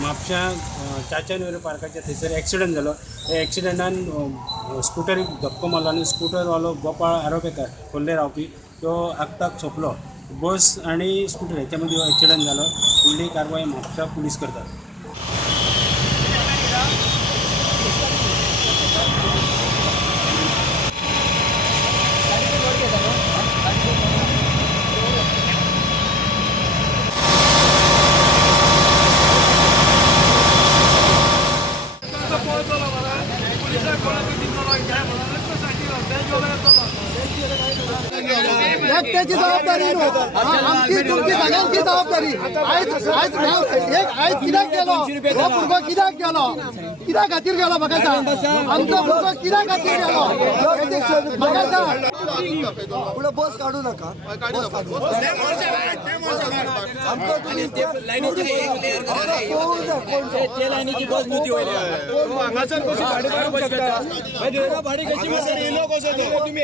म्हापशा चाचा नेहरू पार्काच्या थंयसर एक्सिडंट जालो. त्या एक्सिडंटान स्कुटरीक धक्को मारलो आनी स्कुटरवालो गोपाळ आरोपेकार खोर्ले रावपी तो आगताक सोंपलो. बस आनी स्कुटर हेच्या मदीं हो एक्सिडंट जालो. फुडली कारवाय म्हापशा पुलीस करता. त्याची जबाबदारी आमची तुमची सगळ्यांची जबाबदारी. आयज कित्याक गेलो हो भुरगो कित्याक गेलो कित्या खातीर गेलो म्हाका सांग. आमचो भुरगो कित्या खातीर गेलो म्हाका सांग. पुढे बस काढू नका. बस काढू लायनीची बस नव्हती भाडी कशी तुम्ही